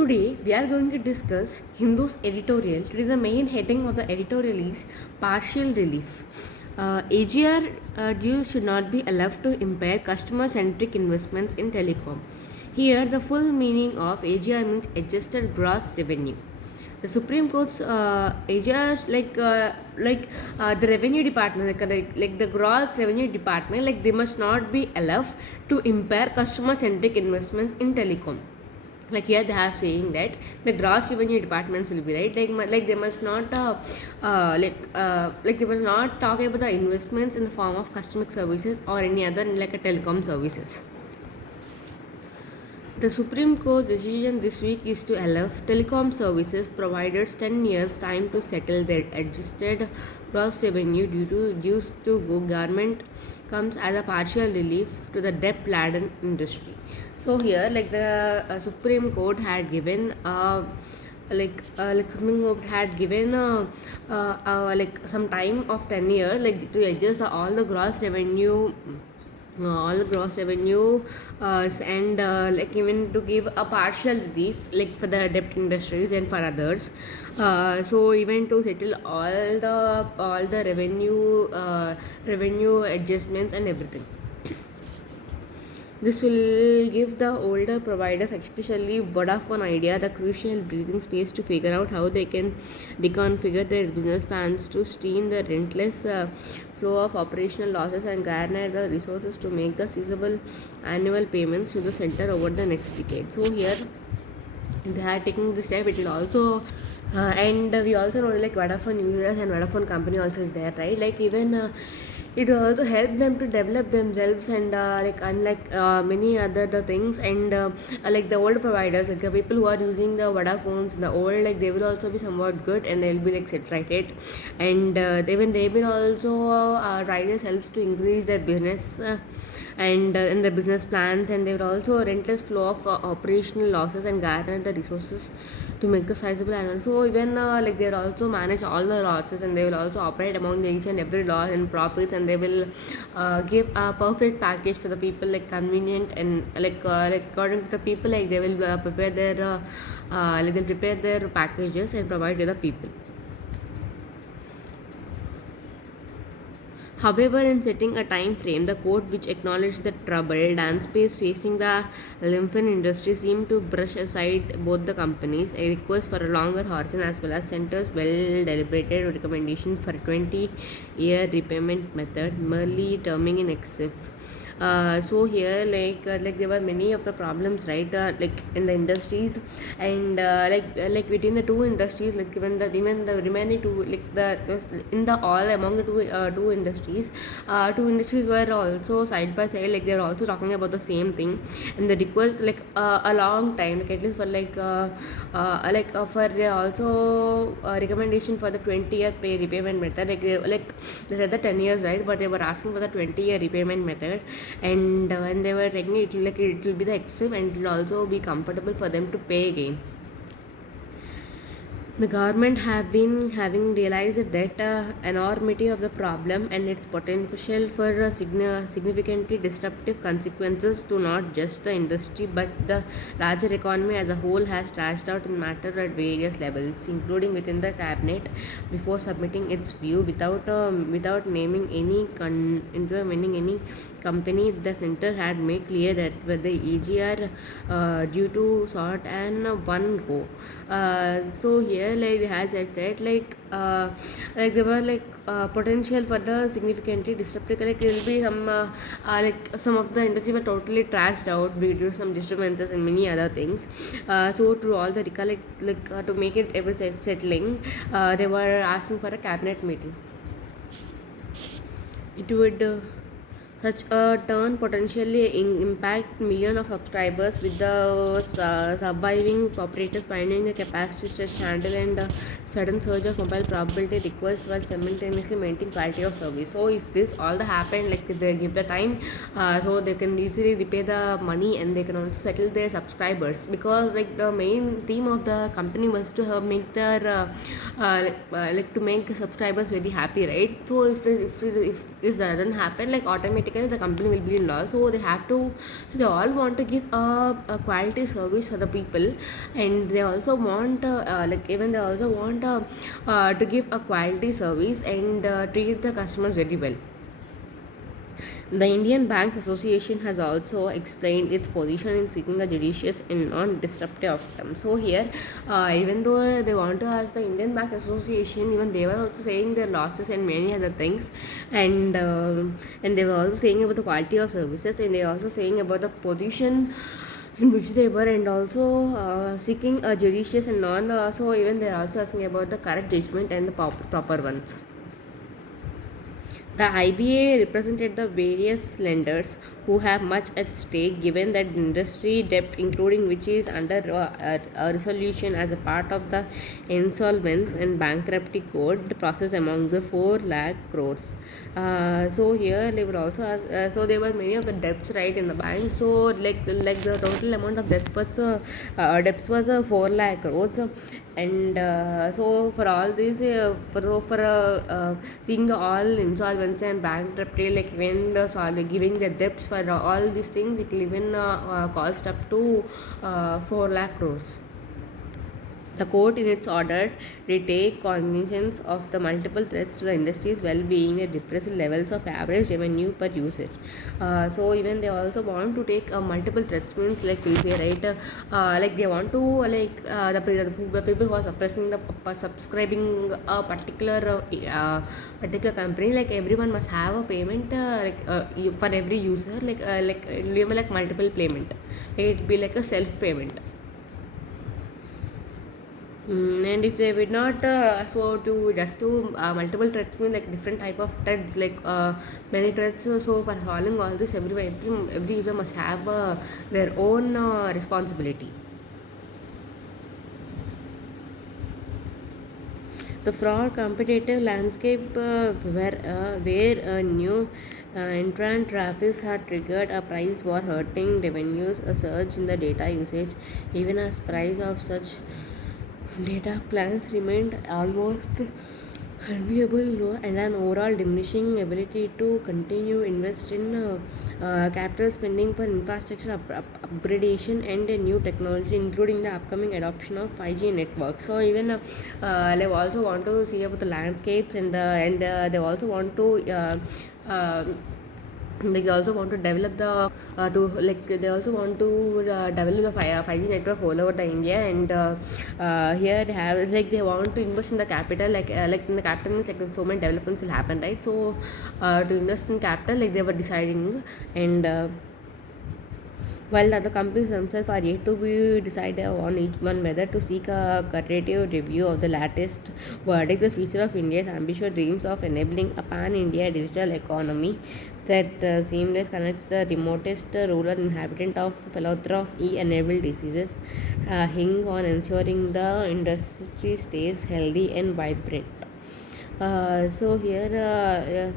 Today we are going to discuss Hindu's editorial. Today the main heading of the editorial is partial relief. AGR dues should not be allowed to impair customer-centric investments in telecom. Here the full meaning of AGR means adjusted gross revenue. The Supreme Court's AGRs the revenue department, like the gross revenue department, like they must not be allowed to impair customer-centric investments in telecom. Like here they have saying that the gross revenue departments will be right, like they must not they will not talk about the investments in the form of customer services or any other like a telecom services. The Supreme Court decision this week is to allow telecom services providers 10 years time to settle their adjusted gross revenue due to government comes as a partial relief to the debt-laden industry. So here, like the Supreme Court had given Supreme Court had given some time of 10 years like to adjust all the gross revenue and like even to give a partial relief like for the debt industries and for others, so even to settle all the revenue adjustments and everything. This will give the older providers, especially Vodafone Idea, the crucial breathing space to figure out how they can deconfigure their business plans to stem the relentless flow of operational losses and garner the resources to make the feasible annual payments to the center over the next decade. So here they are taking this step. It will also and we also know like Vodafone users and Vodafone company also is there, right? Like even it will also help them to develop themselves and like unlike many other the things and like the old providers, like the people who are using the Vodafones the old, like they will also be somewhat good and they'll be like saturated, and they will also try themselves to increase their business and in the business plans, and they will also relentless flow of operational losses and garner the resources to make the sizable annual. So even like they will also manage all the losses and they will also operate among each and every loss and profits, and they will give a perfect package for the people, like convenient and like according to the people, like they will prepare their packages and provide to the people. However, in setting a time frame, the court, which acknowledged the trouble dance space facing the lymphin industry, seemed to brush aside both the companies' a request for a longer horizon as well as center's well-deliberated recommendation for a 20-year repayment method, merely terming in excess. So here like there were many of the problems, right, like in the industries and like between the two industries, like even the remaining two, like the in the all among the two industries were also side by side, like they are also talking about the same thing, and the request like a long time, like at least for for also recommendation for the 20-year pay repayment method, they said the 10 years, right, but they were asking for the 20-year repayment method, and when they were taking it, like it will be the excessive and it will also be comfortable for them to pay again. The government have been having realized that enormity of the problem and its potential for significantly disruptive consequences to not just the industry but the larger economy as a whole has trashed out in matter at various levels, including within the cabinet, before submitting its view without naming intervening any company. The center had made clear that with the AGR due to sort and one go. So here like it has said that like there were potential for the significantly disruptive, like there will be some like some of the industry were totally trashed out due to some disturbances and many other things. So to all the recollect to make it ever settling, they were asking for a cabinet meeting. It would such a turn potentially impact millions of subscribers, with the surviving operators finding the capacity stretch handle and sudden surge of mobile probability request while simultaneously maintaining quality of service. So if this all the happen, like they give the time, so they can easily repay the money and they can also settle their subscribers, because like the main theme of the company was to make their to make subscribers very happy, right? So if this doesn't happen, like automatically automatically the company will be in loss. So they have to, so they all want to give a quality service for the people, and they also want like even they also want to give a quality service and treat the customers very well. The Indian Banks Association has also explained its position in seeking a judicious and non-disruptive outcome. So here, even though they want to ask the Indian Banks Association, even they were also saying their losses and many other things, and they were also saying about the quality of services, and they were also saying about the position in which they were, and also seeking a judicious and non. So even they are also asking about the correct judgment and the proper ones. The IBA represented the various lenders who have much at stake given that industry debt, including which is under a resolution as a part of the insolvency and bankruptcy code process among the 4 lakh crores. So here they were also so there were many of the debts right in the bank. So like the total amount of debts was 4 lakh crores. And so for all this seeing the all insolvency and bankruptcy, like when the giving the debts for all these things, it will even cost up to 4 lakh crores. The court, in its order, retake cognizance of the multiple threats to the industry's well-being and depressive levels of average revenue per user. So even they also want to take multiple threats, means like we say right, like they want to the people who are suppressing the subscribing a particular company, like everyone must have a payment for every user, even like multiple payment. It be like a self payment. And if they would not so to just to multiple threads mean like different type of threads, like many threads. So for solving all this, every user must have their own responsibility. The fraud competitive landscape where a new entrant traffic had triggered a price war, hurting revenues, a surge in the data usage, even as price of such data plans remained almost unbearable low, and an overall diminishing ability to continue invest in capital spending for infrastructure upgradation and new technology, including the upcoming adoption of 5G networks. So even they also want to see about the landscapes, and they also want to they also want to develop the they also want to develop the 5G network all over the India, and here they have like they want to invest in the capital, like in the capital means like so many developments will happen, right? So to invest in capital, like they were deciding, and while the other companies themselves are yet to be decided on each one whether to seek a curative review of the latest verdict, the future of India's ambitious dreams of enabling a pan-India digital economy that seamless connects the remotest rural inhabitant of plethora of e-enabled diseases, hing on ensuring the industry stays healthy and vibrant. So here,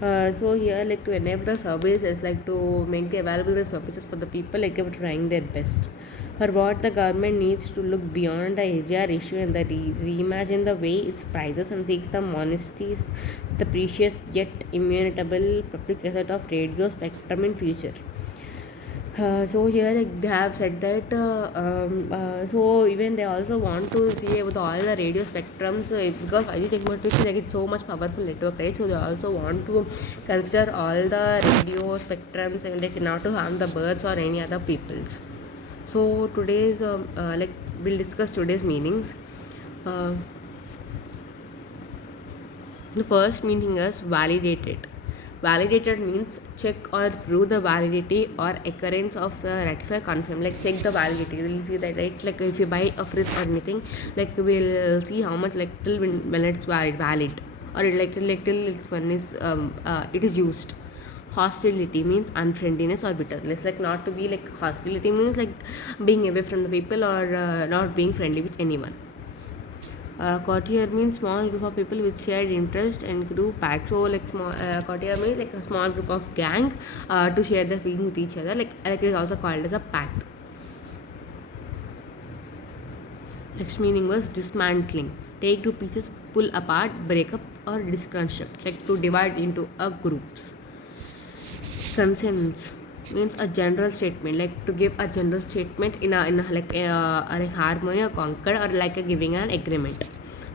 like to enable the services, like to make the available the services for the people, like they were trying their best. For what the government needs to look beyond the AGR issue and reimagine the way its prices and seeks the moneties, the precious yet immutable public asset of radio spectrum in future. So here like, they have said that so even they also want to see with all the radio spectrums, because 5G segment is like it's so much powerful network, right? So they also want to consider all the radio spectrums and like not to harm the birds or any other peoples. So today's like we'll discuss today's meanings. The first meaning is validated. Validated means check or prove the validity or occurrence of ratify, confirm, like check the validity. We'll see that, right? Like if you buy a fridge or anything, like we'll see how much, like till when it's valid, or till it's when is it is used. Hostility means unfriendliness or bitterness, like not to be like hostility means like being away from the people or not being friendly with anyone. Courtier means small group of people with shared interest and group pack. So like small courtier means like a small group of gang to share the feeling with each other. Like it is also called as a pack. Next meaning was dismantling. Take to pieces, pull apart, break up, or deconstruct. Like to divide into a groups. Consent means a general statement, like to give a general statement in a harmony or concord, or like a giving an agreement.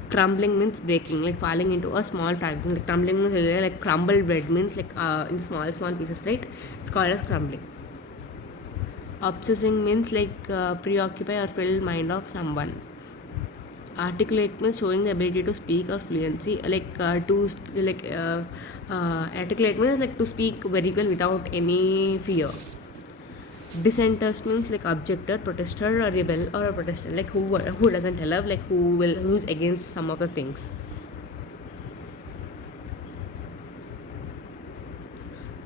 Crumbling means breaking, like falling into a small fragment. Like crumbling means like crumbled bread means like in small pieces, right? It's called as crumbling. Obsessing means like preoccupy or fill mind of someone. Articulate means showing the ability to speak or fluency, articulate means like to speak very well without any fear. Dissenters means like objector, protester, or rebel, or a protestant, like who doesn't love, like who's against some of the things.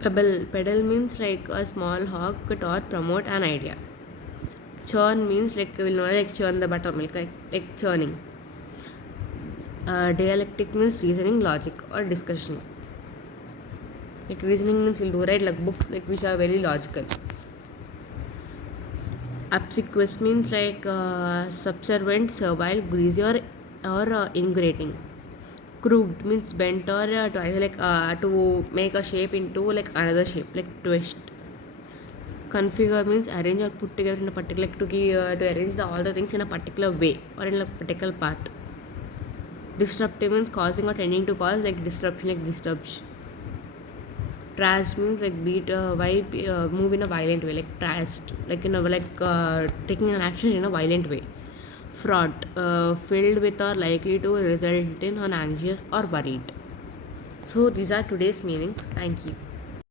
Pedal means like a small hog or promote an idea. Churn means like will know like churn the buttermilk, like churning. Dialectic means reasoning, logic, or discussion. Like reasoning means you'll do right like books like which are very logical. Obsequious means like subservient, servile, greasy, or ingrating. Crooked means bent or to make a shape into like another shape, like twist. Configure means arrange or put together in a particular, like to arrange all the things in a particular way or in a particular path. Disruptive means causing or tending to cause, like disruption, like disturbs. Trashed means like move in a violent way, like trashed, like taking an action in a violent way. Fraught, filled with or likely to result in an anxious or worried. So these are today's meanings. Thank you.